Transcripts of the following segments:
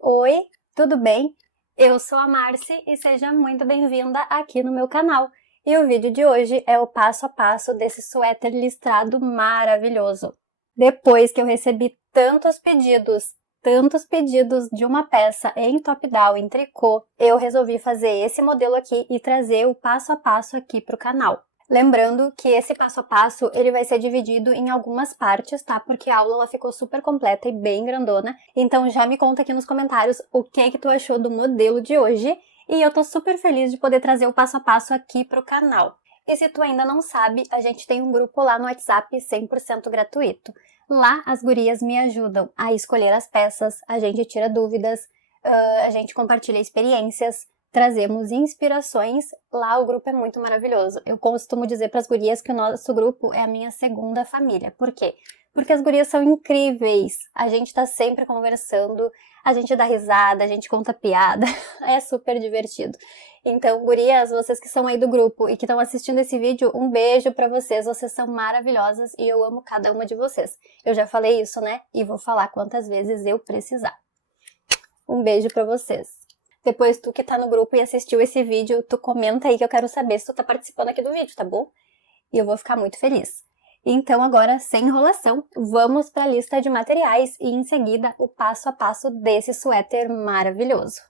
Oi, tudo bem? Eu sou a Marci e seja muito bem-vinda aqui no meu canal. E o vídeo de hoje é o passo a passo desse suéter listrado maravilhoso. Depois que eu recebi tantos pedidos de uma peça em top-down, em tricô, eu resolvi fazer esse modelo aqui e trazer o passo a passo aqui para o canal. Lembrando que esse passo a passo ele vai ser dividido em algumas partes, tá? Porque a aula ela ficou super completa e bem grandona. Então já me conta aqui nos comentários o que tu achou do modelo de hoje. E eu tô super feliz de poder trazer o passo a passo aqui pro canal. E se tu ainda não sabe, a gente tem um grupo lá no WhatsApp 100% gratuito. Lá as gurias me ajudam a escolher as peças, a gente tira dúvidas, a gente compartilha experiências, trazemos inspirações. Lá o grupo é muito maravilhoso. Eu costumo dizer para as gurias que o nosso grupo é a minha segunda família. Por quê? Porque as gurias são incríveis. A gente tá sempre conversando, a gente dá risada, a gente conta piada. É super divertido. Então, gurias, vocês que são aí do grupo e que estão assistindo esse vídeo, um beijo pra vocês. Vocês são maravilhosas e eu amo cada uma de vocês. Eu já falei isso, né? E vou falar quantas vezes eu precisar. Um beijo pra vocês. Depois, tu que tá no grupo e assistiu esse vídeo, tu comenta aí que eu quero saber se tu tá participando aqui do vídeo, tá bom? E eu vou ficar muito feliz. Então agora, sem enrolação, vamos para a lista de materiais e em seguida o passo a passo desse suéter maravilhoso.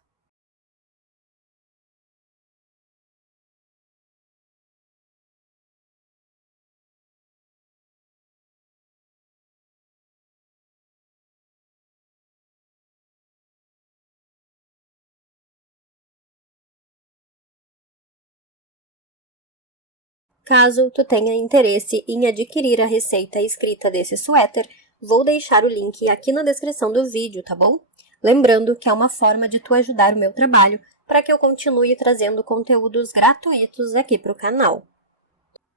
Caso tu tenha interesse em adquirir a receita escrita desse suéter, vou deixar o link aqui na descrição do vídeo, tá bom? Lembrando que é uma forma de tu ajudar o meu trabalho para que eu continue trazendo conteúdos gratuitos aqui para o canal.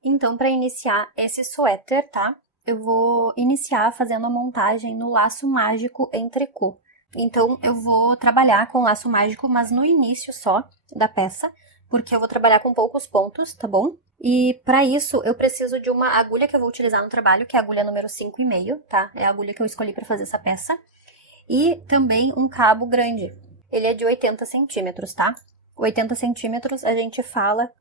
Então, para iniciar esse suéter, tá? Eu vou iniciar fazendo a montagem no laço mágico em tricô. Então, eu vou trabalhar com laço mágico, mas no início só da peça, porque eu vou trabalhar com poucos pontos, tá bom? E para isso, eu preciso de uma agulha que eu vou utilizar no trabalho, que é a agulha número 5,5, tá? É a agulha que eu escolhi para fazer essa peça. E também um cabo grande. Ele é de 80 centímetros, tá? 80 centímetros a gente fala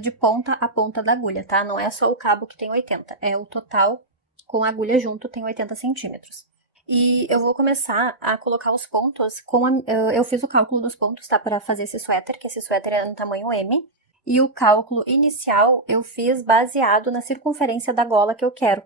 de ponta a ponta da agulha, tá? Não é só o cabo que tem 80, é o total com a agulha junto tem 80 centímetros. E eu vou começar a colocar os pontos com eu fiz o cálculo dos pontos, tá? Para fazer esse suéter, que esse suéter é no tamanho M. E o cálculo inicial eu fiz baseado na circunferência da gola que eu quero.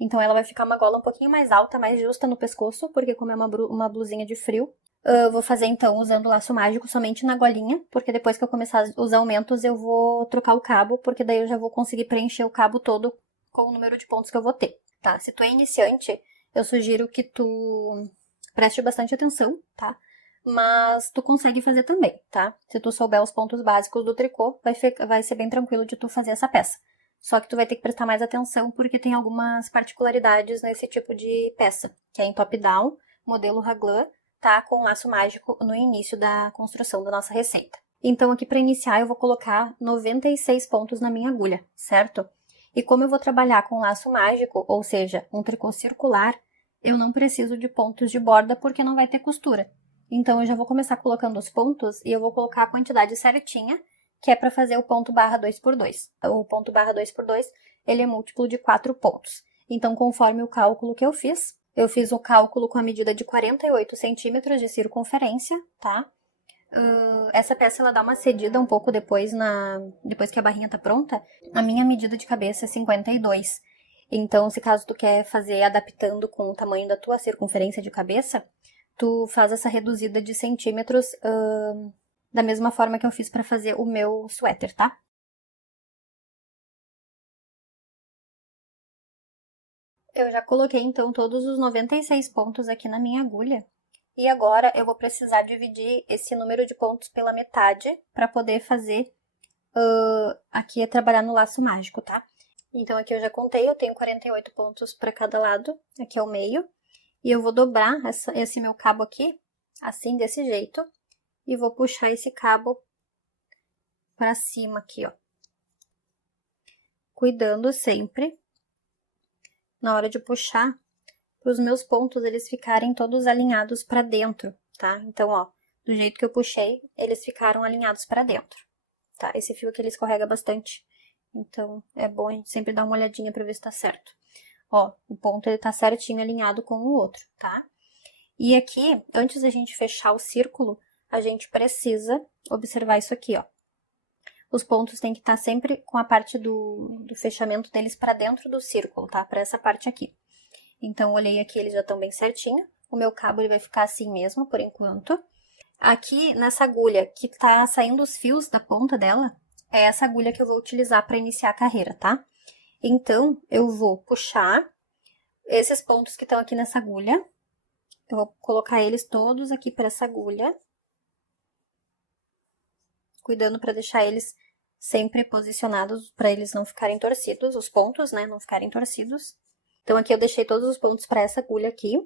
Então ela vai ficar uma gola um pouquinho mais alta, mais justa no pescoço, porque como é uma blusinha de frio, eu vou fazer então usando o laço mágico somente na golinha, porque depois que eu começar os aumentos eu vou trocar o cabo, porque daí eu já vou conseguir preencher o cabo todo com o número de pontos que eu vou ter, tá? Se tu é iniciante, eu sugiro que tu preste bastante atenção, tá? Mas tu consegue fazer também, tá? Se tu souber os pontos básicos do tricô, vai ser bem tranquilo de tu fazer essa peça. Só que tu vai ter que prestar mais atenção porque tem algumas particularidades nesse tipo de peça, que é em top-down, modelo raglan, tá? Com laço mágico no início da construção da nossa receita. Então aqui para iniciar eu vou colocar 96 pontos na minha agulha, certo? E como eu vou trabalhar com laço mágico, ou seja, um tricô circular, eu não preciso de pontos de borda porque não vai ter costura. Então eu já vou começar colocando os pontos e eu vou colocar a quantidade certinha, que é para fazer o ponto barra 2x2. O ponto barra 2x2, ele é múltiplo de 4 pontos. Então, conforme o cálculo que eu fiz o cálculo com a medida de 48 centímetros de circunferência, tá? Essa peça, ela dá uma cedida um pouco depois que a barrinha tá pronta. A minha medida de cabeça é 52. Então, se caso tu quer fazer adaptando com o tamanho da tua circunferência de cabeça, tu faz essa reduzida de centímetros da mesma forma que eu fiz para fazer o meu suéter, tá? Eu já coloquei, então, todos os 96 pontos aqui na minha agulha. E agora eu vou precisar dividir esse número de pontos pela metade para poder fazer aqui trabalhar no laço mágico, tá? Então aqui eu já contei, eu tenho 48 pontos para cada lado, aqui é o meio. E eu vou dobrar esse meu cabo aqui, assim, desse jeito. E vou puxar esse cabo para cima aqui, ó. Cuidando sempre, na hora de puxar, para os meus pontos eles ficarem todos alinhados para dentro, tá? Então, ó, do jeito que eu puxei, eles ficaram alinhados pra dentro, tá? Esse fio aqui, ele escorrega bastante, então é bom a gente sempre dar uma olhadinha pra ver se tá certo. Ó, o ponto, ele tá certinho alinhado com o outro, tá? E aqui, antes da gente fechar o círculo, a gente precisa observar isso aqui, ó. Os pontos têm que estar sempre com a parte do fechamento deles pra dentro do círculo, tá? Pra essa parte aqui. Então, olhei aqui, eles já estão bem certinho. O meu cabo, ele vai ficar assim mesmo, por enquanto. Aqui, nessa agulha que tá saindo os fios da ponta dela, é essa agulha que eu vou utilizar para iniciar a carreira, tá? Então, eu vou puxar esses pontos que estão aqui nessa agulha. Eu vou colocar eles todos aqui para essa agulha. Cuidando para deixar eles sempre posicionados, para eles não ficarem torcidos, os pontos, né, não ficarem torcidos. Então, aqui eu deixei todos os pontos para essa agulha aqui.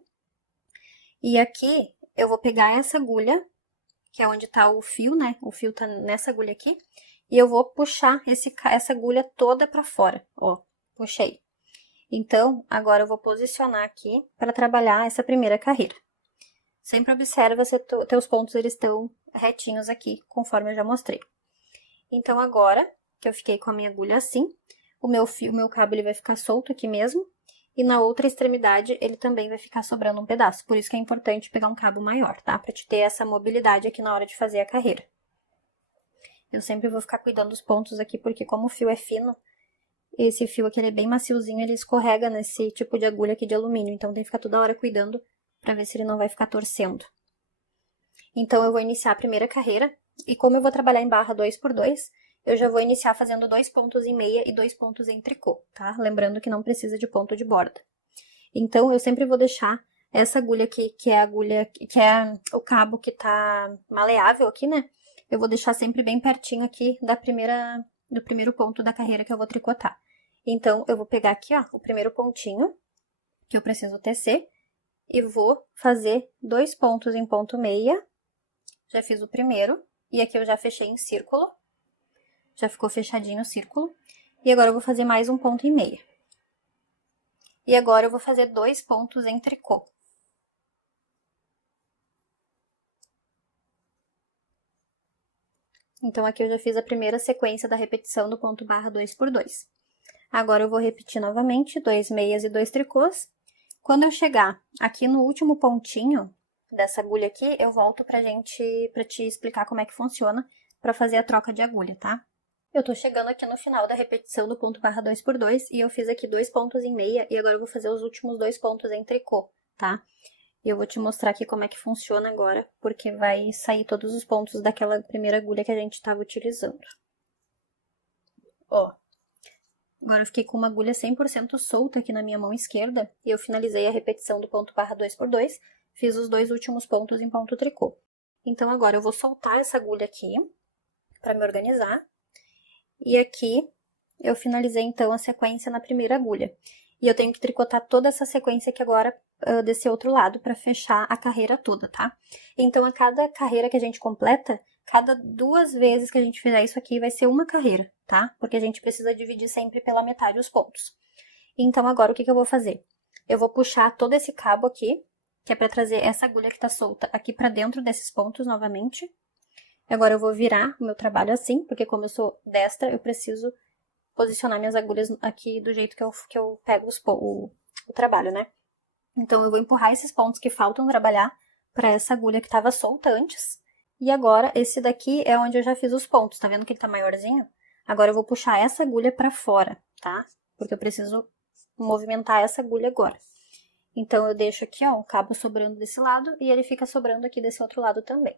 E aqui, eu vou pegar essa agulha, que é onde tá o fio, né? O fio tá nessa agulha aqui. E eu vou puxar essa agulha toda pra fora, ó. Puxei. Então, agora eu vou posicionar aqui para trabalhar essa primeira carreira. Sempre observa se teus pontos eles estão retinhos aqui, conforme eu já mostrei. Então, agora que eu fiquei com a minha agulha assim, o meu cabo ele vai ficar solto aqui mesmo. E na outra extremidade, ele também vai ficar sobrando um pedaço. Por isso que é importante pegar um cabo maior, tá? Pra te ter essa mobilidade aqui na hora de fazer a carreira. Eu sempre vou ficar cuidando dos pontos aqui, porque como o fio é fino, esse fio aqui ele é bem maciozinho, ele escorrega nesse tipo de agulha aqui de alumínio. Então, tem que ficar toda hora cuidando pra ver se ele não vai ficar torcendo. Então, eu vou iniciar a primeira carreira. E como eu vou trabalhar em barra 2x2, eu já vou iniciar fazendo 2 pontos em meia e 2 pontos em tricô, tá? Lembrando que não precisa de ponto de borda. Então, eu sempre vou deixar essa agulha aqui, que é a agulha, que é o cabo que tá maleável aqui, né? Eu vou deixar sempre bem pertinho aqui do primeiro ponto da carreira que eu vou tricotar. Então, eu vou pegar aqui, ó, o primeiro pontinho que eu preciso tecer e vou fazer 2 pontos em ponto meia. Já fiz o primeiro e aqui eu já fechei em círculo. Já ficou fechadinho o círculo. E agora eu vou fazer mais um ponto em meia. E agora eu vou fazer 2 pontos em tricô. Então, aqui eu já fiz a primeira sequência da repetição do ponto barra 2x2. Agora, eu vou repetir novamente, 2 meias e 2 tricôs. Quando eu chegar aqui no último pontinho dessa agulha aqui, eu volto pra te explicar como é que funciona pra fazer a troca de agulha, tá? Eu tô chegando aqui no final da repetição do ponto barra 2x2 e eu fiz aqui 2 pontos em meia e agora eu vou fazer os últimos 2 pontos em tricô, tá? E eu vou te mostrar aqui como é que funciona agora, porque vai sair todos os pontos daquela primeira agulha que a gente estava utilizando. Ó, agora eu fiquei com uma agulha 100% solta aqui na minha mão esquerda e eu finalizei a repetição do ponto barra 2x2, fiz os 2 últimos pontos em ponto tricô. Então, agora eu vou soltar essa agulha aqui para me organizar. E aqui eu finalizei, então, a sequência na primeira agulha. E eu tenho que tricotar toda essa sequência aqui agora desse outro lado para fechar a carreira toda, tá? Então, a cada carreira que a gente completa, cada 2 vezes que a gente fizer isso aqui vai ser uma carreira, tá? Porque a gente precisa dividir sempre pela metade os pontos. Então, agora o que eu vou fazer? Eu vou puxar todo esse cabo aqui, que é para trazer essa agulha que tá solta aqui para dentro desses pontos novamente. Agora eu vou virar o meu trabalho assim, porque como eu sou destra, eu preciso posicionar minhas agulhas aqui do jeito que eu pego o trabalho, né? Então, eu vou empurrar esses pontos que faltam trabalhar para essa agulha que estava solta antes. E agora, esse daqui é onde eu já fiz os pontos, tá vendo que ele tá maiorzinho? Agora, eu vou puxar essa agulha para fora, tá? Porque eu preciso movimentar essa agulha agora. Então, eu deixo aqui, ó, o cabo sobrando desse lado e ele fica sobrando aqui desse outro lado também.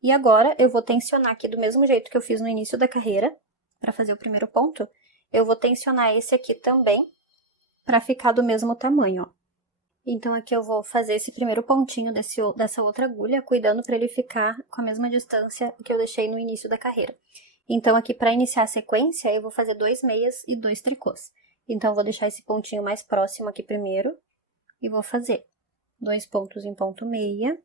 E agora, eu vou tensionar aqui do mesmo jeito que eu fiz no início da carreira, para fazer o primeiro ponto, eu vou tensionar esse aqui também, para ficar do mesmo tamanho, ó. Então, aqui eu vou fazer esse primeiro pontinho dessa outra agulha, cuidando para ele ficar com a mesma distância que eu deixei no início da carreira. Então, aqui para iniciar a sequência, eu vou fazer 2 meias e 2 tricôs. Então, eu vou deixar esse pontinho mais próximo aqui primeiro, e vou fazer 2 pontos em ponto meia,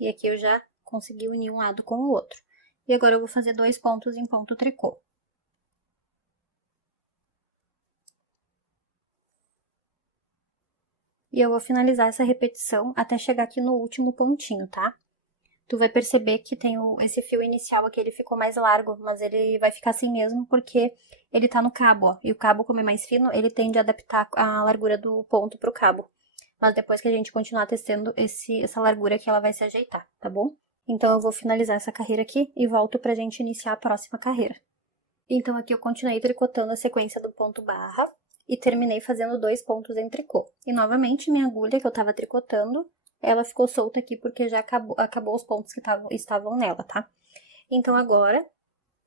e aqui eu já consegui unir um lado com o outro. E agora eu vou fazer 2 pontos em ponto tricô. E eu vou finalizar essa repetição até chegar aqui no último pontinho, tá? Tu vai perceber que tem esse fio inicial aqui, ele ficou mais largo, mas ele vai ficar assim mesmo porque ele tá no cabo, ó. E o cabo, como é mais fino, ele tende a adaptar a largura do ponto pro cabo. Mas depois que a gente continuar testando essa largura aqui, ela vai se ajeitar, tá bom? Então, eu vou finalizar essa carreira aqui e volto pra gente iniciar a próxima carreira. Então, aqui eu continuei tricotando a sequência do ponto barra e terminei fazendo 2 pontos em tricô. E, novamente, minha agulha que eu tava tricotando, ela ficou solta aqui porque já acabou os pontos que estavam nela, tá? Então, agora,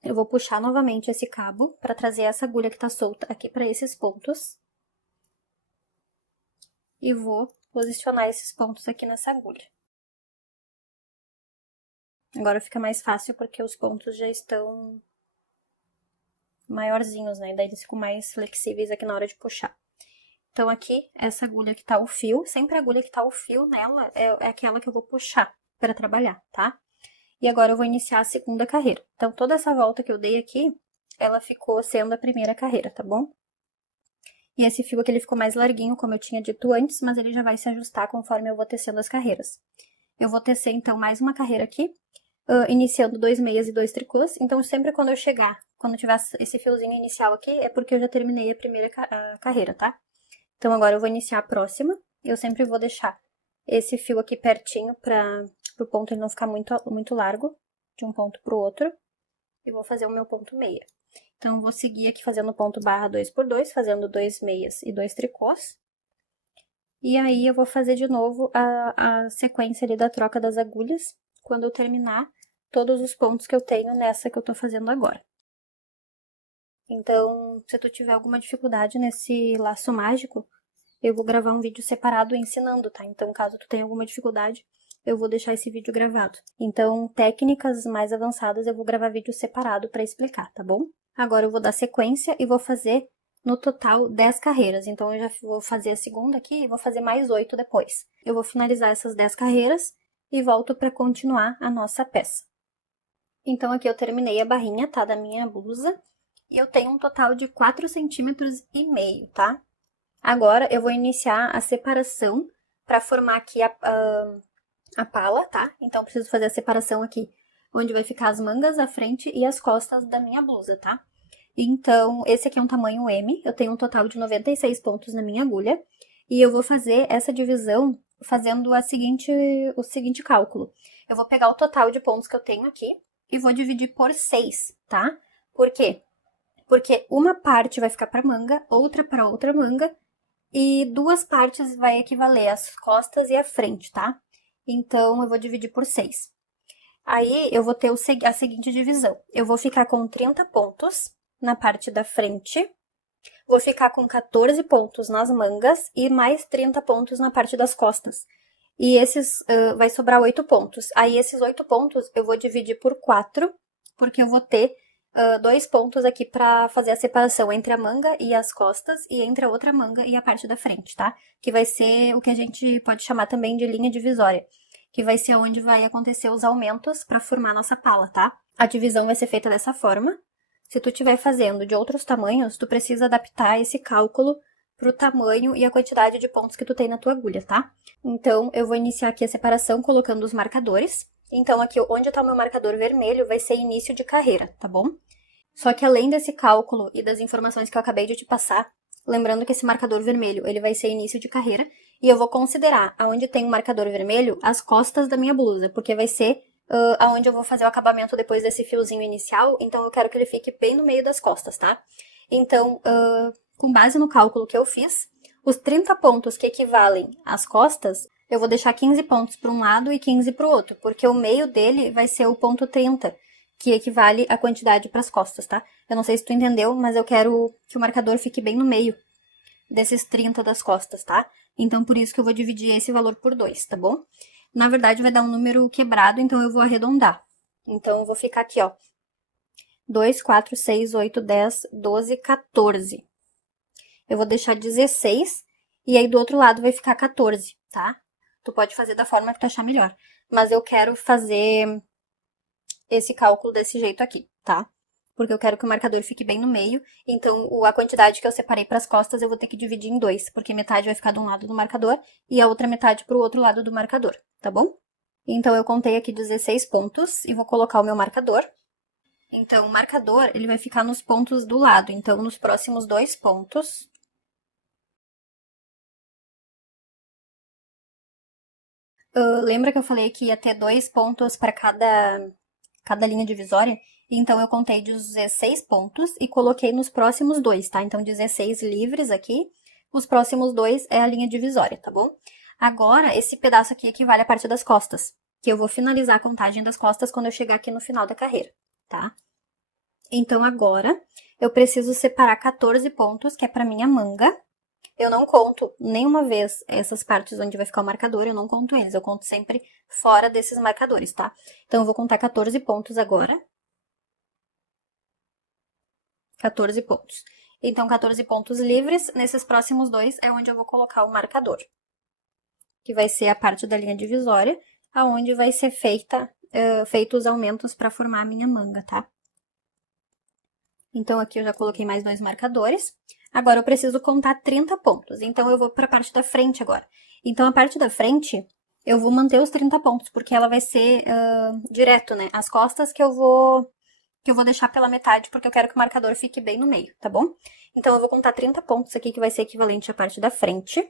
eu vou puxar novamente esse cabo pra trazer essa agulha que tá solta aqui pra esses pontos. E vou posicionar esses pontos aqui nessa agulha. Agora fica mais fácil porque os pontos já estão maiorzinhos, né? Daí eles ficam mais flexíveis aqui na hora de puxar. Então, aqui, essa agulha que tá o fio, sempre a agulha que tá o fio nela é aquela que eu vou puxar para trabalhar, tá? E agora eu vou iniciar a segunda carreira. Então, toda essa volta que eu dei aqui, ela ficou sendo a primeira carreira, tá bom? E esse fio aqui, ele ficou mais larguinho, como eu tinha dito antes, mas ele já vai se ajustar conforme eu vou tecendo as carreiras. Eu vou tecer, então, mais uma carreira aqui, iniciando 2 meias e 2 tricôs. Então, sempre quando eu chegar, quando tiver esse fiozinho inicial aqui, é porque eu já terminei a primeira carreira, tá? Então, agora eu vou iniciar a próxima. Eu sempre vou deixar esse fio aqui pertinho para o ponto ele não ficar muito largo de um ponto pro outro. E vou fazer o meu ponto meia. Então, eu vou seguir aqui fazendo ponto barra 2 por 2, fazendo 2 meias e 2 tricôs. E aí, eu vou fazer de novo a sequência ali da troca das agulhas, quando eu terminar todos os pontos que eu tenho nessa que eu tô fazendo agora. Então, se tu tiver alguma dificuldade nesse laço mágico, eu vou gravar um vídeo separado ensinando, tá? Então, caso tu tenha alguma dificuldade, eu vou deixar esse vídeo gravado. Então, técnicas mais avançadas eu vou gravar vídeo separado pra explicar, tá bom? Agora eu vou dar sequência e vou fazer no total 10 carreiras. Então, eu já vou fazer a segunda aqui e vou fazer mais 8 depois. Eu vou finalizar essas 10 carreiras e volto pra continuar a nossa peça. Então, aqui eu terminei a barrinha, tá? Da minha blusa. E eu tenho um total de 4,5 centímetros, tá? Agora, eu vou iniciar a separação para formar aqui a pala, tá? Então, eu preciso fazer a separação aqui, onde vai ficar as mangas, a frente e as costas da minha blusa, tá? Então, esse aqui é um tamanho M, eu tenho um total de 96 pontos na minha agulha. E eu vou fazer essa divisão fazendo o seguinte cálculo. Eu vou pegar o total de pontos que eu tenho aqui e vou dividir por 6, tá? Por quê? Porque uma parte vai ficar para manga, outra para outra manga, e 2 partes vai equivaler as costas e a frente, tá? Então, eu vou dividir por 6. Aí, eu vou ter a seguinte divisão. Eu vou ficar com 30 pontos na parte da frente, vou ficar com 14 pontos nas mangas e mais 30 pontos na parte das costas. E vai sobrar 8 pontos. Aí, esses 8 pontos eu vou dividir por 4, porque eu vou ter 2 pontos aqui pra fazer a separação entre a manga e as costas e entre a outra manga e a parte da frente, tá? Que vai ser o que a gente pode chamar também de linha divisória, que vai ser onde vai acontecer os aumentos pra formar a nossa pala, tá? A divisão vai ser feita dessa forma. Se tu estiver fazendo de outros tamanhos, tu precisa adaptar esse cálculo pro tamanho e a quantidade de pontos que tu tem na tua agulha, tá? Então, eu vou iniciar aqui a separação colocando os marcadores. Então, aqui onde tá o meu marcador vermelho vai ser início de carreira, tá bom? Só que além desse cálculo e das informações que eu acabei de te passar, lembrando que esse marcador vermelho, ele vai ser início de carreira, e eu vou considerar aonde tem o marcador vermelho as costas da minha blusa, porque vai ser aonde eu vou fazer o acabamento depois desse fiozinho inicial, então eu quero que ele fique bem no meio das costas, tá? Então, com base no cálculo que eu fiz, os 30 pontos que equivalem às costas, eu vou deixar 15 pontos para um lado e 15 para o outro, porque o meio dele vai ser o ponto 30, que equivale à quantidade para as costas, tá? Eu não sei se tu entendeu, mas eu quero que o marcador fique bem no meio desses 30 das costas, tá? Então, por isso que eu vou dividir esse valor por 2, tá bom? Na verdade, vai dar um número quebrado, então eu vou arredondar. Então, eu vou ficar aqui, ó. 2, 4, 6, 8, 10, 12, 14. Eu vou deixar 16, e aí do outro lado vai ficar 14, tá? Tu pode fazer da forma que tu achar melhor. Mas eu quero fazer esse cálculo desse jeito aqui, tá? porque eu quero que o marcador fique bem no meio, então a quantidade que eu separei para as costas eu vou ter que dividir em dois, porque metade vai ficar de um lado do marcador e a outra metade para o outro lado do marcador, tá bom? Então, eu contei aqui 16 pontos e vou colocar o meu marcador. Então, o marcador, ele vai ficar nos pontos do lado. Então, nos próximos 2 pontos... lembra que eu falei que ia ter 2 pontos para cada linha divisória? Então, eu contei 16 pontos e coloquei nos próximos 2, tá? Então, 16 livres aqui. Os próximos 2 é a linha divisória, tá bom? Agora, esse pedaço aqui equivale à parte das costas, que eu vou finalizar a contagem das costas quando eu chegar aqui no final da carreira, tá? Então, agora, eu preciso separar 14 pontos, que é para minha manga. Eu não conto nenhuma vez essas partes onde vai ficar o marcador, eu não conto eles, eu conto sempre fora desses marcadores, tá? Então, eu vou contar 14 pontos agora. 14 pontos. Então, 14 pontos livres, nesses próximos 2 é onde eu vou colocar o marcador, que vai ser a parte da linha divisória, aonde vai ser feito os aumentos para formar a minha manga, tá? Então, aqui eu já coloquei mais 2 marcadores. Agora, eu preciso contar 30 pontos. Então, eu vou para a parte da frente agora. Então, a parte da frente, eu vou manter os 30 pontos, porque ela vai ser direto, né? As costas que eu vou deixar pela metade, porque eu quero que o marcador fique bem no meio, tá bom? Então, eu vou contar 30 pontos aqui, que vai ser equivalente à parte da frente.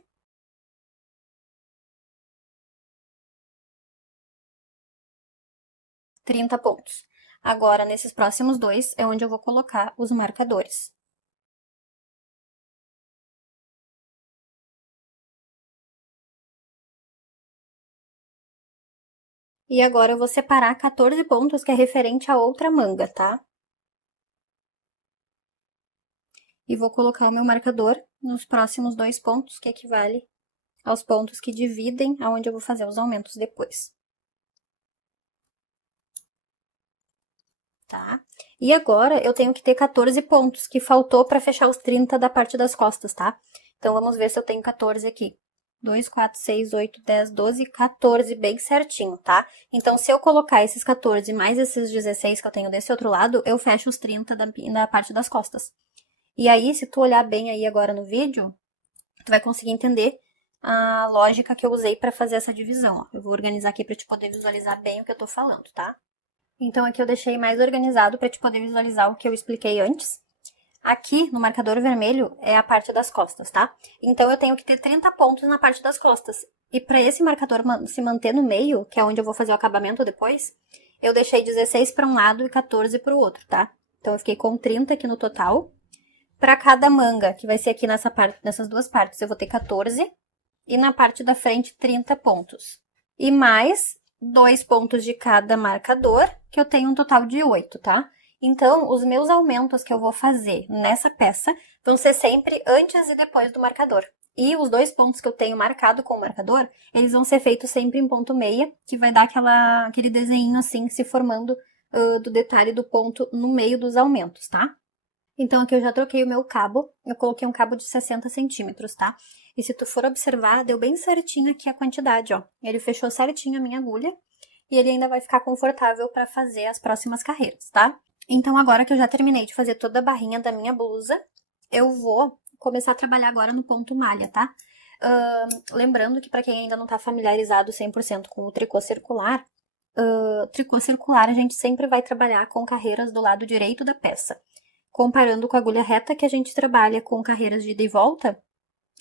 Trinta pontos. Agora, nesses próximos 2, é onde eu vou colocar os marcadores. E agora eu vou separar 14 pontos, que é referente a outra manga, tá? E vou colocar o meu marcador nos próximos 2 pontos, que equivale aos pontos que dividem aonde eu vou fazer os aumentos depois. Tá? E agora eu tenho que ter 14 pontos, que faltou para fechar os 30 da parte das costas, tá? Então, vamos ver se eu tenho 14 aqui. 2, 4, 6, 8, 10, 12, 14, bem certinho, tá? Então, se eu colocar esses 14 mais esses 16 que eu tenho desse outro lado, eu fecho os 30 da parte das costas. E aí, se tu olhar bem aí agora no vídeo, tu vai conseguir entender a lógica que eu usei para fazer essa divisão, ó. Eu vou organizar aqui para te poder visualizar bem o que eu tô falando, tá? Então, aqui eu deixei mais organizado para te poder visualizar o que eu expliquei antes. Aqui, no marcador vermelho, é a parte das costas, tá? Então, eu tenho que ter 30 pontos na parte das costas. E para esse marcador se manter no meio, que é onde eu vou fazer o acabamento depois, eu deixei 16 para um lado e 14 para o outro, tá? Então, eu fiquei com 30 aqui no total. Para cada manga, que vai ser aqui nessas duas partes, eu vou ter 14. E na parte da frente, 30 pontos. E mais 2 pontos de cada marcador, que eu tenho um total de 8, tá? Então, os meus aumentos que eu vou fazer nessa peça vão ser sempre antes e depois do marcador. E os 2 pontos que eu tenho marcado com o marcador, eles vão ser feitos sempre em ponto meia, que vai dar aquele desenho assim, se formando do detalhe do ponto no meio dos aumentos, tá? Então, aqui eu já troquei o meu cabo, eu coloquei um cabo de 60 centímetros, tá? E se tu for observar, deu bem certinho aqui a quantidade, ó. Ele fechou certinho a minha agulha e ele ainda vai ficar confortável para fazer as próximas carreiras, tá? Então, agora que eu já terminei de fazer toda a barrinha da minha blusa, eu vou começar a trabalhar agora no ponto malha, tá? Lembrando que para quem ainda não tá familiarizado 100% com o tricô circular a gente sempre vai trabalhar com carreiras do lado direito da peça. Comparando com a agulha reta, que a gente trabalha com carreiras de ida e volta,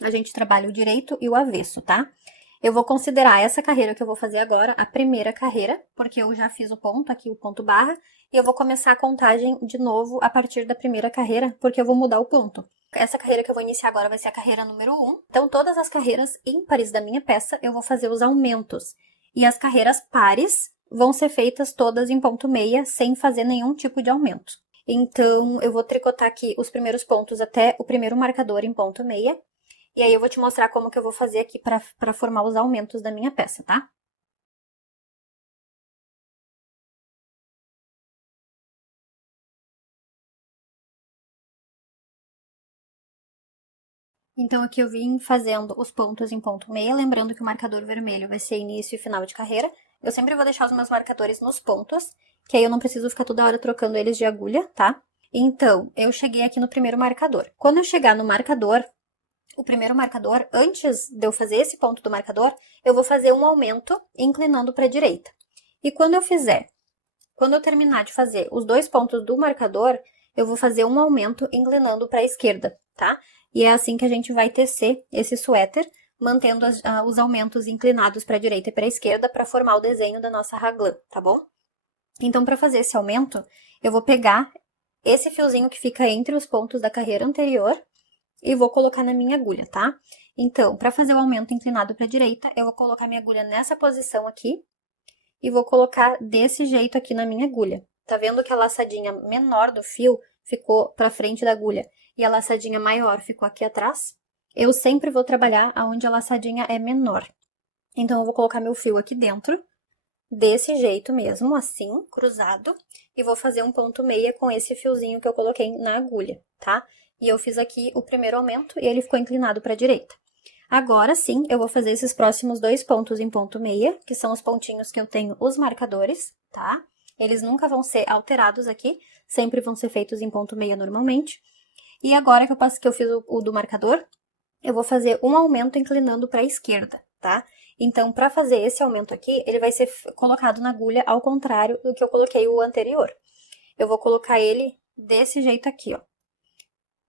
a gente trabalha o direito e o avesso, tá? Eu vou considerar essa carreira que eu vou fazer agora a primeira carreira, porque eu já fiz o ponto, aqui o ponto barra, e eu vou começar a contagem de novo a partir da primeira carreira, porque eu vou mudar o ponto. Essa carreira que eu vou iniciar agora vai ser a carreira número 1. Então, todas as carreiras ímpares da minha peça, eu vou fazer os aumentos. E as carreiras pares vão ser feitas todas em ponto meia, sem fazer nenhum tipo de aumento. Então, eu vou tricotar aqui os primeiros pontos até o primeiro marcador em ponto meia. E aí, eu vou te mostrar como que eu vou fazer aqui para formar os aumentos da minha peça, tá? Então, aqui eu vim fazendo os pontos em ponto meia, lembrando que o marcador vermelho vai ser início e final de carreira. Eu sempre vou deixar os meus marcadores nos pontos, que aí eu não preciso ficar toda hora trocando eles de agulha, tá? Então, eu cheguei aqui no primeiro marcador. Quando eu chegar no marcador, o primeiro marcador, antes de eu fazer esse ponto do marcador, eu vou fazer um aumento inclinando para a direita. E quando eu terminar de fazer os 2 pontos do marcador, eu vou fazer um aumento inclinando para a esquerda, tá? E é assim que a gente vai tecer esse suéter, mantendo os aumentos inclinados para a direita e para a esquerda para formar o desenho da nossa raglan, tá bom? Então, para fazer esse aumento, eu vou pegar esse fiozinho que fica entre os pontos da carreira anterior e vou colocar na minha agulha, tá? Então, para fazer o aumento inclinado para a direita, eu vou colocar minha agulha nessa posição aqui e vou colocar desse jeito aqui na minha agulha. Tá vendo que a laçadinha menor do fio ficou para frente da agulha e a laçadinha maior ficou aqui atrás? Eu sempre vou trabalhar aonde a laçadinha é menor. Então, eu vou colocar meu fio aqui dentro, desse jeito mesmo, assim, cruzado, e vou fazer um ponto meia com esse fiozinho que eu coloquei na agulha, tá? E eu fiz aqui o primeiro aumento e ele ficou inclinado para a direita. Agora sim, eu vou fazer esses próximos 2 pontos em ponto meia, que são os pontinhos que eu tenho os marcadores, tá? Eles nunca vão ser alterados aqui, sempre vão ser feitos em ponto meia normalmente. E agora que eu fiz o do marcador, eu vou fazer um aumento inclinando para a esquerda, tá? Então, para fazer esse aumento aqui, ele vai ser colocado na agulha ao contrário do que eu coloquei o anterior. Eu vou colocar ele desse jeito aqui, ó.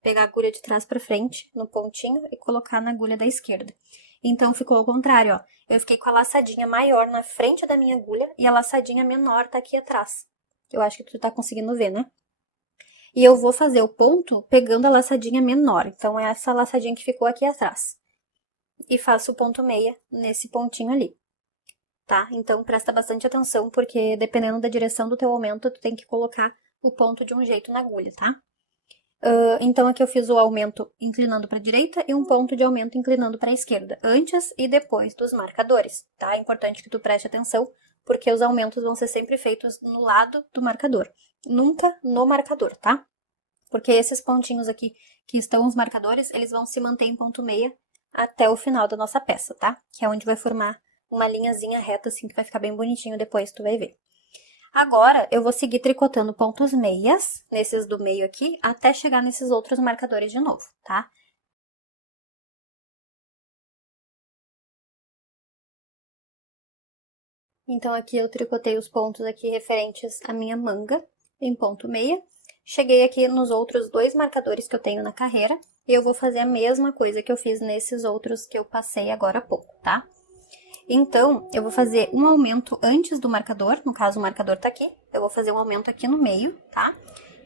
Pegar a agulha de trás para frente, no pontinho, e colocar na agulha da esquerda. Então, ficou ao contrário, ó. Eu fiquei com a laçadinha maior na frente da minha agulha e a laçadinha menor tá aqui atrás. Eu acho que tu tá conseguindo ver, né? E eu vou fazer o ponto pegando a laçadinha menor. Então, é essa laçadinha que ficou aqui atrás. E faço o ponto meia nesse pontinho ali, tá? Então, presta bastante atenção, porque dependendo da direção do teu aumento, tu tem que colocar o ponto de um jeito na agulha, tá? Então, aqui eu fiz o aumento inclinando para a direita e um ponto de aumento inclinando para a esquerda, antes e depois dos marcadores, tá? É importante que tu preste atenção, porque os aumentos vão ser sempre feitos no lado do marcador, nunca no marcador, tá? Porque esses pontinhos aqui, que estão os marcadores, eles vão se manter em ponto meia até o final da nossa peça, tá? Que é onde vai formar uma linhazinha reta, assim, que vai ficar bem bonitinho depois, tu vai ver. Agora, eu vou seguir tricotando pontos meias, nesses do meio aqui, até chegar nesses outros marcadores de novo, tá? Então, aqui eu tricotei os pontos aqui referentes à minha manga, em ponto meia. Cheguei aqui nos outros 2 marcadores que eu tenho na carreira, e eu vou fazer a mesma coisa que eu fiz nesses outros que eu passei agora há pouco, tá? Então, eu vou fazer um aumento antes do marcador, no caso o marcador tá aqui, eu vou fazer um aumento aqui no meio, tá?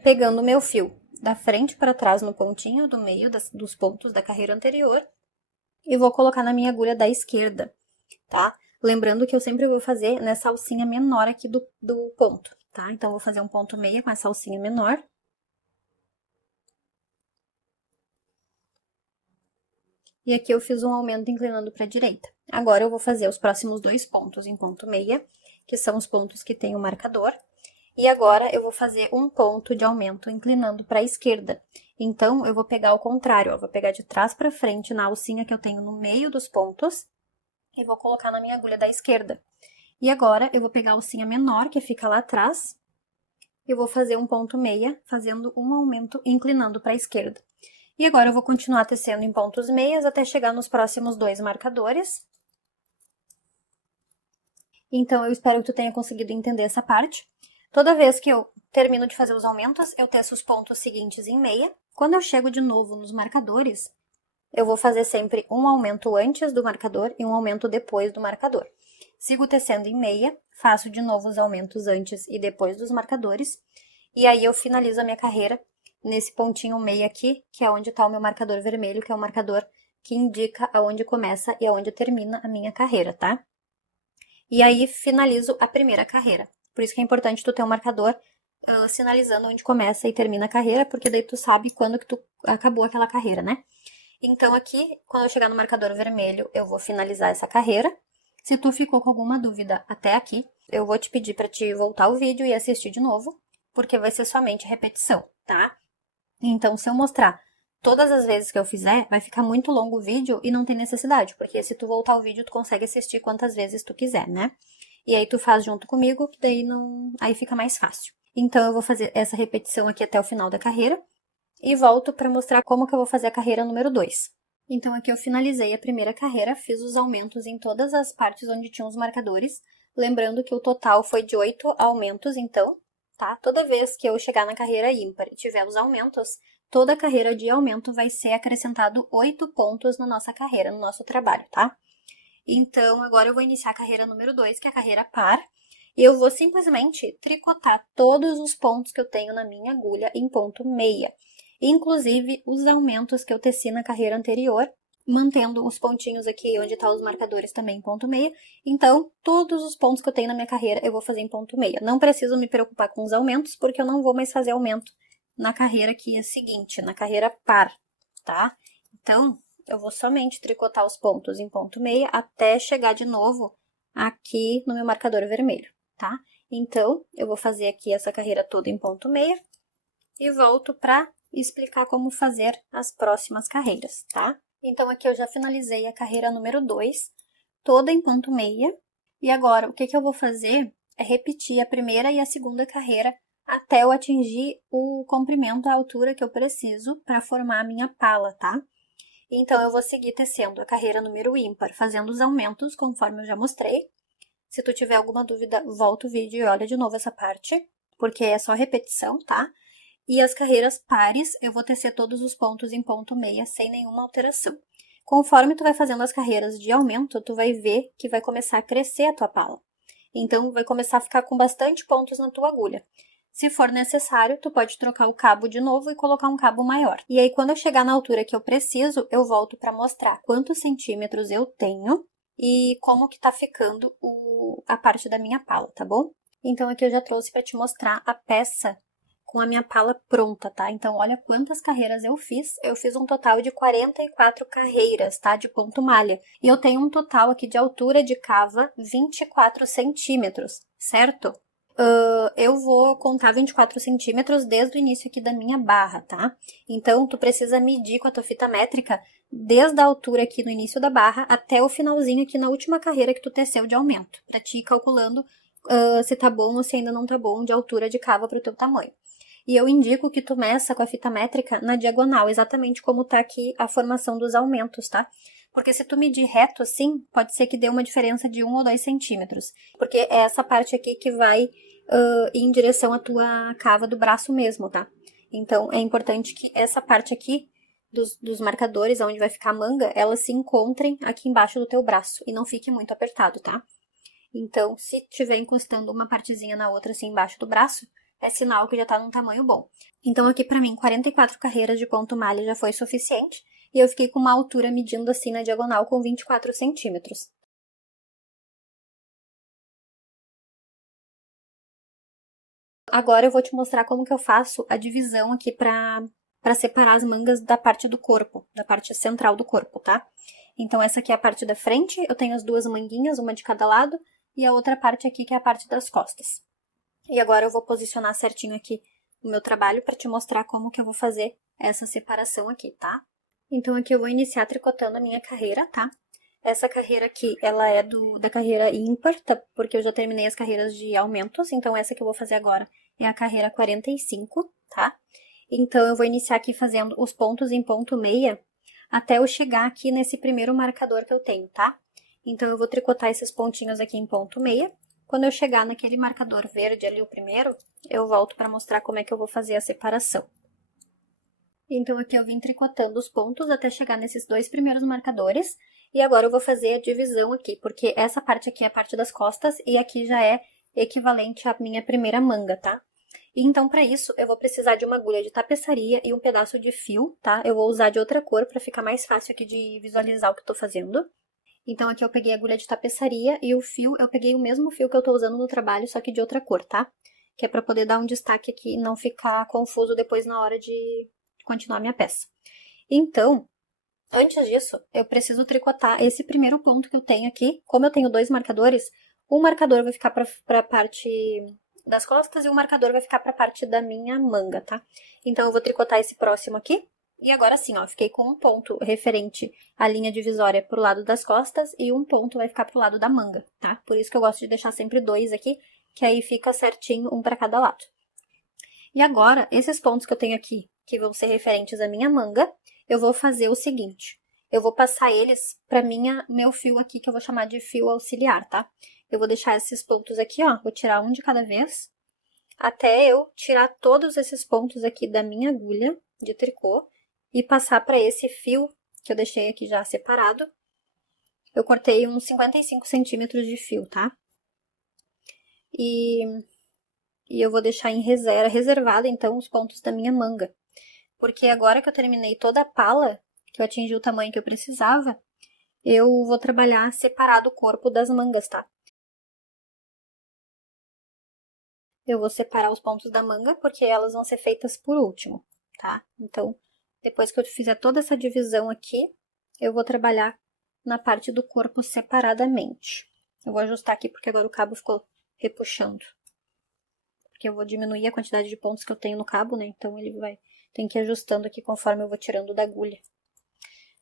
Pegando o meu fio da frente para trás no pontinho do meio dos pontos da carreira anterior, e vou colocar na minha agulha da esquerda, tá? Lembrando que eu sempre vou fazer nessa alcinha menor aqui do ponto, tá? Então, eu vou fazer um ponto meia com essa alcinha menor. E aqui eu fiz um aumento inclinando para a direita. Agora, eu vou fazer os próximos 2 pontos em ponto meia, que são os pontos que tem o marcador. E agora, eu vou fazer um ponto de aumento inclinando para a esquerda. Então, eu vou pegar o contrário, ó, vou pegar de trás para frente na alcinha que eu tenho no meio dos pontos e vou colocar na minha agulha da esquerda. E agora, eu vou pegar a alcinha menor, que fica lá atrás, e vou fazer um ponto meia, fazendo um aumento inclinando para a esquerda. E agora, eu vou continuar tecendo em pontos meias até chegar nos próximos 2 marcadores. Então, eu espero que tu tenha conseguido entender essa parte. Toda vez que eu termino de fazer os aumentos, eu teço os pontos seguintes em meia. Quando eu chego de novo nos marcadores, eu vou fazer sempre um aumento antes do marcador e um aumento depois do marcador. Sigo tecendo em meia, faço de novo os aumentos antes e depois dos marcadores, e aí eu finalizo a minha carreira nesse pontinho meia aqui, que é onde está o meu marcador vermelho, que é o marcador que indica aonde começa e aonde termina a minha carreira, tá? E aí, finalizo a primeira carreira. Por isso que é importante tu ter um marcador sinalizando onde começa e termina a carreira, porque daí tu sabe quando que tu acabou aquela carreira, né? Então, aqui, quando eu chegar no marcador vermelho, eu vou finalizar essa carreira. Se tu ficou com alguma dúvida até aqui, eu vou te pedir para te voltar o vídeo e assistir de novo, porque vai ser somente repetição, tá? Então, se eu mostrar todas as vezes que eu fizer, vai ficar muito longo o vídeo e não tem necessidade, porque se tu voltar o vídeo, tu consegue assistir quantas vezes tu quiser, né? E aí tu faz junto comigo, que daí não... aí fica mais fácil. Então, eu vou fazer essa repetição aqui até o final da carreira e volto para mostrar como que eu vou fazer a carreira número 2. Então, aqui eu finalizei a primeira carreira, fiz os aumentos em todas as partes onde tinham os marcadores, lembrando que o total foi de 8 aumentos, então, tá? Toda vez que eu chegar na carreira ímpar e tiver os aumentos, toda carreira de aumento vai ser acrescentado 8 pontos na nossa carreira, no nosso trabalho, tá? Então, agora eu vou iniciar a carreira número 2, que é a carreira par, e eu vou simplesmente tricotar todos os pontos que eu tenho na minha agulha em ponto meia, inclusive os aumentos que eu teci na carreira anterior, mantendo os pontinhos aqui onde estão os marcadores também em ponto meia. Então, todos os pontos que eu tenho na minha carreira eu vou fazer em ponto meia. Não preciso me preocupar com os aumentos, porque eu não vou mais fazer aumento na carreira aqui a seguinte, na carreira par, tá? Então, eu vou somente tricotar os pontos em ponto meia até chegar de novo aqui no meu marcador vermelho, tá? Então, eu vou fazer aqui essa carreira toda em ponto meia e volto para explicar como fazer as próximas carreiras, tá? Então, aqui eu já finalizei a carreira número 2, toda em ponto meia. E agora, o que eu vou fazer é repetir a primeira e a segunda carreira até eu atingir o comprimento, a altura que eu preciso para formar a minha pala, tá? Então, eu vou seguir tecendo a carreira número ímpar, fazendo os aumentos, conforme eu já mostrei. Se tu tiver alguma dúvida, volta o vídeo e olha de novo essa parte, porque é só repetição, tá? E as carreiras pares, eu vou tecer todos os pontos em ponto meia, sem nenhuma alteração. Conforme tu vai fazendo as carreiras de aumento, tu vai ver que vai começar a crescer a tua pala. Então, vai começar a ficar com bastante pontos na tua agulha. Se for necessário, tu pode trocar o cabo de novo e colocar um cabo maior. E aí, quando eu chegar na altura que eu preciso, eu volto para mostrar quantos centímetros eu tenho e como que tá ficando a parte da minha pala, tá bom? Então, aqui eu já trouxe para te mostrar a peça com a minha pala pronta, tá? Então, olha quantas carreiras eu fiz. Eu fiz um total de 44 carreiras, tá? De ponto malha. E eu tenho um total aqui de altura de cava 24 centímetros, certo? Eu vou contar 24 centímetros desde o início aqui da minha barra, tá? Então, tu precisa medir com a tua fita métrica desde a altura aqui no início da barra até o finalzinho aqui na última carreira que tu teceu de aumento, pra te ir calculando se tá bom ou se ainda não tá bom de altura de cava pro teu tamanho. E eu indico que tu meça com a fita métrica na diagonal, exatamente como tá aqui a formação dos aumentos, tá? Porque se tu medir reto assim, pode ser que dê uma diferença de 1 ou 2 centímetros. Porque é essa parte aqui que vai ir em direção à tua cava do braço mesmo, tá? Então, é importante que essa parte aqui dos marcadores, onde vai ficar a manga, elas se encontrem aqui embaixo do teu braço e não fique muito apertado, tá? Então, se estiver encostando uma partezinha na outra assim embaixo do braço, é sinal que já tá num tamanho bom. Então, aqui pra mim, 44 carreiras de ponto malha já foi suficiente. E eu fiquei com uma altura medindo assim na diagonal com 24 centímetros. Agora eu vou te mostrar como que eu faço a divisão aqui pra separar as mangas da parte do corpo, da parte central do corpo, tá? Então, essa aqui é a parte da frente, eu tenho as duas manguinhas, uma de cada lado, e a outra parte aqui que é a parte das costas. E agora eu vou posicionar certinho aqui o meu trabalho para te mostrar como que eu vou fazer essa separação aqui, tá? Então, aqui eu vou iniciar tricotando a minha carreira, tá? Essa carreira aqui, ela é da carreira ímpar, tá? Porque eu já terminei as carreiras de aumentos, então essa que eu vou fazer agora é a carreira 45, tá? Então, eu vou iniciar aqui fazendo os pontos em ponto meia até eu chegar aqui nesse primeiro marcador que eu tenho, tá? Então, eu vou tricotar esses pontinhos aqui em ponto meia. Quando eu chegar naquele marcador verde ali, o primeiro, eu volto para mostrar como é que eu vou fazer a separação. Então, aqui eu vim tricotando os pontos até chegar nesses dois primeiros marcadores. E agora eu vou fazer a divisão aqui, porque essa parte aqui é a parte das costas e aqui já é equivalente à minha primeira manga, tá? E então, para isso, eu vou precisar de uma agulha de tapeçaria e um pedaço de fio, tá? Eu vou usar de outra cor para ficar mais fácil aqui de visualizar o que eu tô fazendo. Então, aqui eu peguei a agulha de tapeçaria e o fio, eu peguei o mesmo fio que eu tô usando no trabalho, só que de outra cor, tá? Que é pra poder dar um destaque aqui e não ficar confuso depois na hora de continuar a minha peça. Então, antes disso, eu preciso tricotar esse primeiro ponto que eu tenho aqui. Como eu tenho dois marcadores, um marcador vai ficar pra parte das costas e um marcador vai ficar pra parte da minha manga, tá? Então, eu vou tricotar esse próximo aqui. E agora sim, ó, fiquei com um ponto referente à linha divisória pro lado das costas e um ponto vai ficar pro lado da manga, tá? Por isso que eu gosto de deixar sempre dois aqui, que aí fica certinho um pra cada lado. E agora, esses pontos que eu tenho aqui, que vão ser referentes à minha manga, eu vou fazer o seguinte. Eu vou passar eles para meu fio aqui, que eu vou chamar de fio auxiliar, tá? Eu vou deixar esses pontos aqui, ó, vou tirar um de cada vez, até eu tirar todos esses pontos aqui da minha agulha de tricô e passar para esse fio que eu deixei aqui já separado. Eu cortei uns 55 centímetros de fio, tá? E eu vou deixar em reservada, então, os pontos da minha manga. Porque agora que eu terminei toda a pala, que eu atingi o tamanho que eu precisava, eu vou trabalhar separado o corpo das mangas, tá? Eu vou separar os pontos da manga, porque elas vão ser feitas por último, tá? Então, depois que eu fizer toda essa divisão aqui, eu vou trabalhar na parte do corpo separadamente. Eu vou ajustar aqui, porque agora o cabo ficou repuxando. Porque eu vou diminuir a quantidade de pontos que eu tenho no cabo, né? Então, ele tem que ir ajustando aqui conforme eu vou tirando da agulha.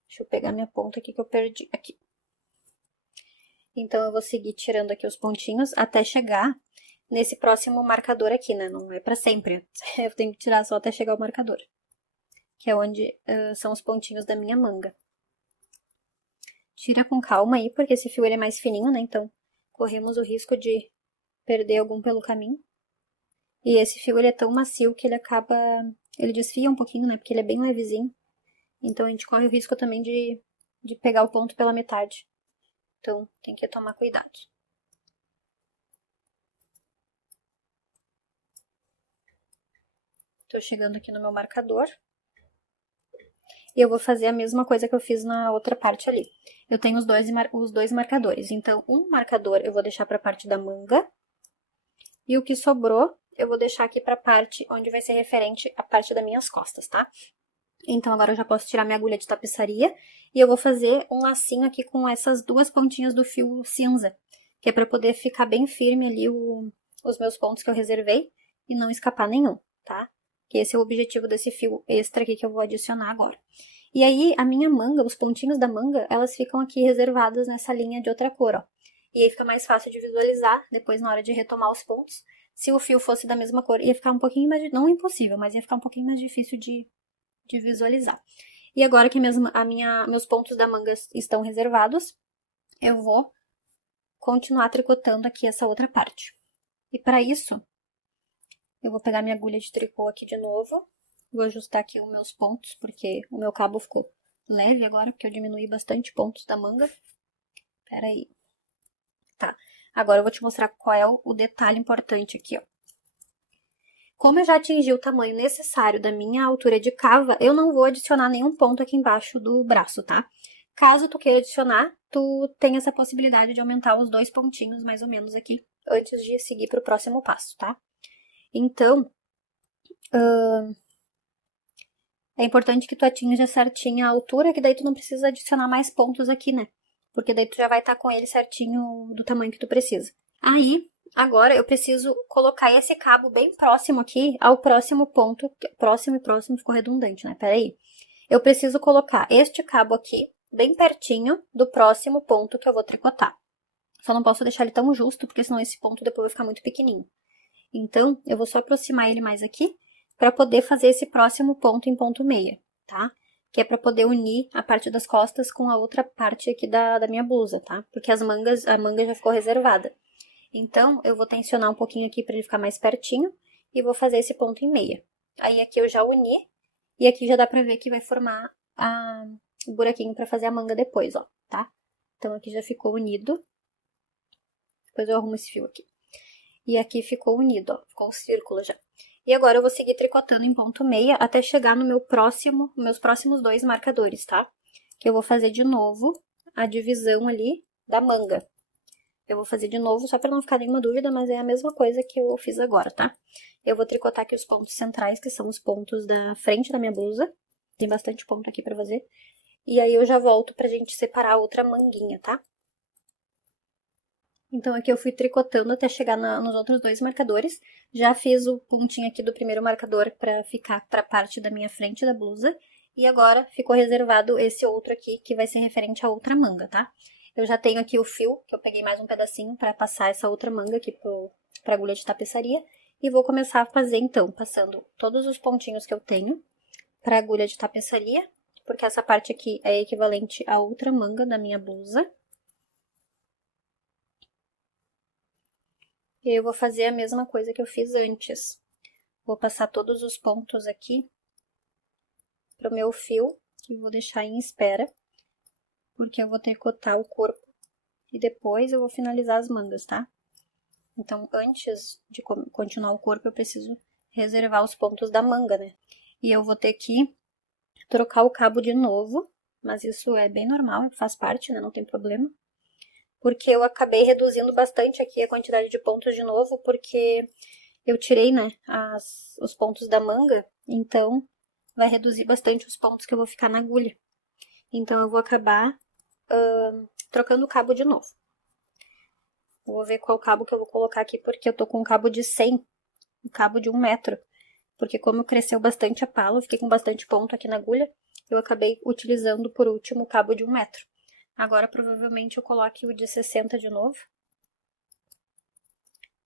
Deixa eu pegar minha ponta aqui que eu perdi. Aqui. Então, eu vou seguir tirando aqui os pontinhos até chegar nesse próximo marcador aqui, né? Não é pra sempre. Eu tenho que tirar só até chegar o marcador. Que é onde são os pontinhos da minha manga. Tira com calma aí, porque esse fio ele é mais fininho, né? Então, corremos o risco de perder algum pelo caminho. E esse fio, ele é tão macio que ele desfia um pouquinho, né? Porque ele é bem levezinho. Então, a gente corre o risco também de pegar o ponto pela metade. Então, tem que tomar cuidado. Tô chegando aqui no meu marcador. E eu vou fazer a mesma coisa que eu fiz na outra parte ali. Eu tenho os dois marcadores. Então, um marcador eu vou deixar para a parte da manga. E o que sobrou, eu vou deixar aqui para a parte onde vai ser referente à parte das minhas costas, tá? Então, agora eu já posso tirar minha agulha de tapeçaria. E eu vou fazer um lacinho aqui com essas duas pontinhas do fio cinza. Que é para poder ficar bem firme ali os meus pontos que eu reservei. E não escapar nenhum, tá? Que esse é o objetivo desse fio extra aqui que eu vou adicionar agora. E aí, a minha manga, os pontinhos da manga, elas ficam aqui reservadas nessa linha de outra cor, ó. E aí fica mais fácil de visualizar, depois na hora de retomar os pontos. Se o fio fosse da mesma cor, ia ficar um pouquinho mais, não impossível, mas ia ficar um pouquinho mais difícil de visualizar. E agora que meus pontos da manga estão reservados, eu vou continuar tricotando aqui essa outra parte. E para isso, eu vou pegar minha agulha de tricô aqui de novo. Vou ajustar aqui os meus pontos, porque o meu cabo ficou leve agora, porque eu diminui bastante pontos da manga. Pera aí. Tá. Agora eu vou te mostrar qual é o detalhe importante aqui, ó. Como eu já atingi o tamanho necessário da minha altura de cava, eu não vou adicionar nenhum ponto aqui embaixo do braço, tá? Caso tu queira adicionar, tu tem essa possibilidade de aumentar os 2 pontinhos, mais ou menos, aqui, antes de seguir para o próximo passo, tá? Então, é importante que tu atinja certinho a altura, que daí tu não precisa adicionar mais pontos aqui, né? Porque daí tu já vai estar com ele certinho do tamanho que tu precisa. Aí, agora eu preciso colocar esse cabo bem próximo aqui ao próximo ponto. Próximo e próximo ficou redundante, né? Peraí. Eu preciso colocar este cabo aqui bem pertinho do próximo ponto que eu vou tricotar. Só não posso deixar ele tão justo, porque senão esse ponto depois vai ficar muito pequenininho. Então, eu vou só aproximar ele mais aqui, para poder fazer esse próximo ponto em ponto meia, tá? Que é para poder unir a parte das costas com a outra parte aqui da minha blusa, tá? Porque a manga já ficou reservada. Então, eu vou tensionar um pouquinho aqui para ele ficar mais pertinho e vou fazer esse ponto em meia. Aí aqui eu já uni e aqui já dá pra ver que vai formar o buraquinho para fazer a manga depois, ó, tá? Então, aqui já ficou unido. Depois eu arrumo esse fio aqui. E aqui ficou unido, ó, ficou um círculo já. E agora eu vou seguir tricotando em ponto meia até chegar no meus próximos 2 marcadores, tá? Que eu vou fazer de novo a divisão ali da manga. Eu vou fazer de novo, só para não ficar nenhuma dúvida, mas é a mesma coisa que eu fiz agora, tá? Eu vou tricotar aqui os pontos centrais, que são os pontos da frente da minha blusa. Tem bastante ponto aqui pra fazer. E aí eu já volto pra gente separar a outra manguinha, tá? Então, aqui eu fui tricotando até chegar nos outros 2 marcadores. Já fiz o pontinho aqui do primeiro marcador pra ficar pra parte da minha frente da blusa. E agora ficou reservado esse outro aqui, que vai ser referente à outra manga, tá? Eu já tenho aqui o fio, que eu peguei mais um pedacinho pra passar essa outra manga aqui pra agulha de tapeçaria. E vou começar a fazer, então, passando todos os pontinhos que eu tenho para a agulha de tapeçaria, porque essa parte aqui é equivalente à outra manga da minha blusa. E eu vou fazer a mesma coisa que eu fiz antes. Vou passar todos os pontos aqui pro meu fio, que eu vou deixar em espera, porque eu vou tricotar o corpo e depois eu vou finalizar as mangas, tá? Então, antes de continuar o corpo, eu preciso reservar os pontos da manga, né? E eu vou ter que trocar o cabo de novo, mas isso é bem normal, faz parte, né? Não tem problema. Porque eu acabei reduzindo bastante aqui a quantidade de pontos de novo, porque eu tirei, né, os pontos da manga, então vai reduzir bastante os pontos que eu vou ficar na agulha. Então, eu vou acabar trocando o cabo de novo. Vou ver qual cabo que eu vou colocar aqui, porque eu tô com um cabo de 100, um cabo de 1 metro. Porque como cresceu bastante a pala, eu fiquei com bastante ponto aqui na agulha, eu acabei utilizando por último o cabo de 1 metro. Agora, provavelmente, eu coloque o de 60 de novo.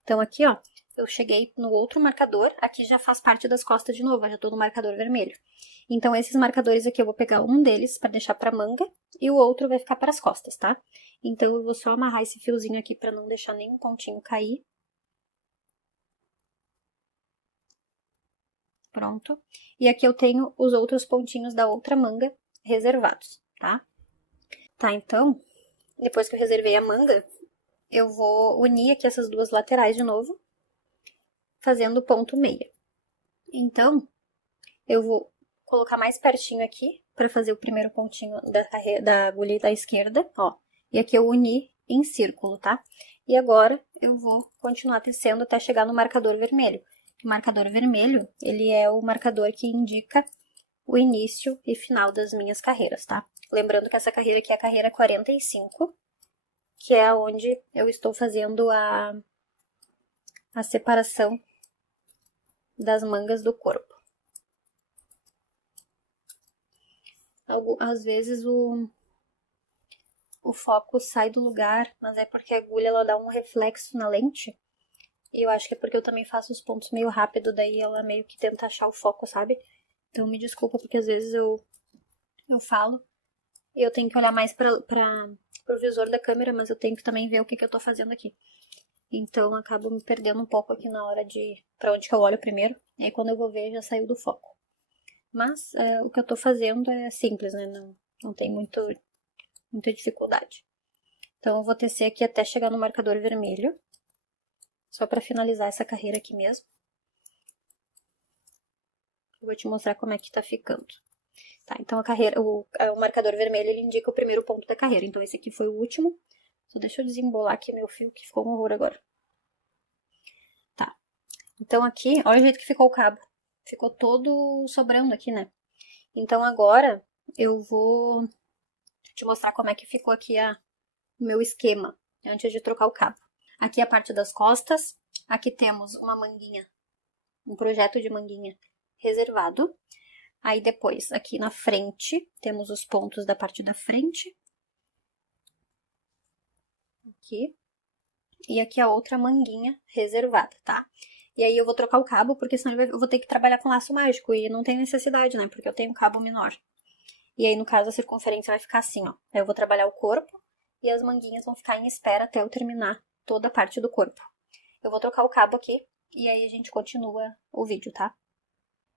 Então, aqui, ó, eu cheguei no outro marcador, aqui já faz parte das costas de novo, eu já tô no marcador vermelho. Então, esses marcadores aqui, eu vou pegar um deles para deixar pra manga, e o outro vai ficar para as costas, tá? Então, eu vou só amarrar esse fiozinho aqui para não deixar nenhum pontinho cair. Pronto. E aqui eu tenho os outros pontinhos da outra manga reservados, tá? Tá, então, depois que eu reservei a manga, eu vou unir aqui essas duas laterais de novo, fazendo ponto meia. Então, eu vou colocar mais pertinho aqui, para fazer o primeiro pontinho da agulha da esquerda, ó. E aqui eu uni em círculo, tá? E agora, eu vou continuar tecendo até chegar no marcador vermelho. O marcador vermelho, ele é o marcador que indica o início e final das minhas carreiras, tá? Lembrando que essa carreira aqui é a carreira 45, que é onde eu estou fazendo a separação das mangas do corpo. Às vezes o foco sai do lugar, mas é porque a agulha ela dá um reflexo na lente. E eu acho que é porque eu também faço os pontos meio rápido, daí ela meio que tenta achar o foco, sabe? Então me desculpa, porque às vezes eu falo e eu tenho que olhar mais pro visor da câmera, mas eu tenho que também ver o que eu tô fazendo aqui. Então eu acabo me perdendo um pouco aqui na hora de pra onde que eu olho primeiro. E aí quando eu vou ver, já saiu do foco. Mas o que eu tô fazendo é simples, né? Não tem muita dificuldade. Então eu vou tecer aqui até chegar no marcador vermelho. Só pra finalizar essa carreira aqui mesmo. Eu vou te mostrar como é que tá ficando. Tá, então o marcador vermelho, ele indica o primeiro ponto da carreira. Então esse aqui foi o último. Só deixa eu desembolar aqui meu fio, que ficou um horror agora. Tá. Então aqui, olha o jeito que ficou o cabo. Ficou todo sobrando aqui, né? Então agora eu vou te mostrar como é que ficou aqui o meu esquema, antes de trocar o cabo. Aqui a parte das costas, aqui temos uma manguinha, um projeto de manguinha reservado. Aí depois, aqui na frente, temos os pontos da parte da frente. Aqui. E aqui a outra manguinha reservada, tá? E aí eu vou trocar o cabo, porque senão eu vou ter que trabalhar com laço mágico, e não tem necessidade, né? Porque eu tenho um cabo menor. E aí, no caso, a circunferência vai ficar assim, ó. Aí eu vou trabalhar o corpo, e as manguinhas vão ficar em espera até eu terminar toda a parte do corpo. Eu vou trocar o cabo aqui, e aí a gente continua o vídeo, tá?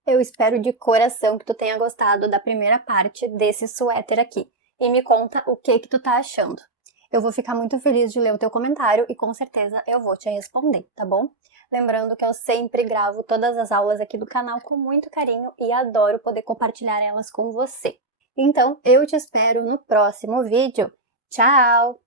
Eu espero de coração que tu tenha gostado da primeira parte desse suéter aqui. E me conta o que tu tá achando. Eu vou ficar muito feliz de ler o teu comentário e com certeza eu vou te responder, tá bom? Lembrando que eu sempre gravo todas as aulas aqui do canal com muito carinho e adoro poder compartilhar elas com você. Então, eu te espero no próximo vídeo. Tchau!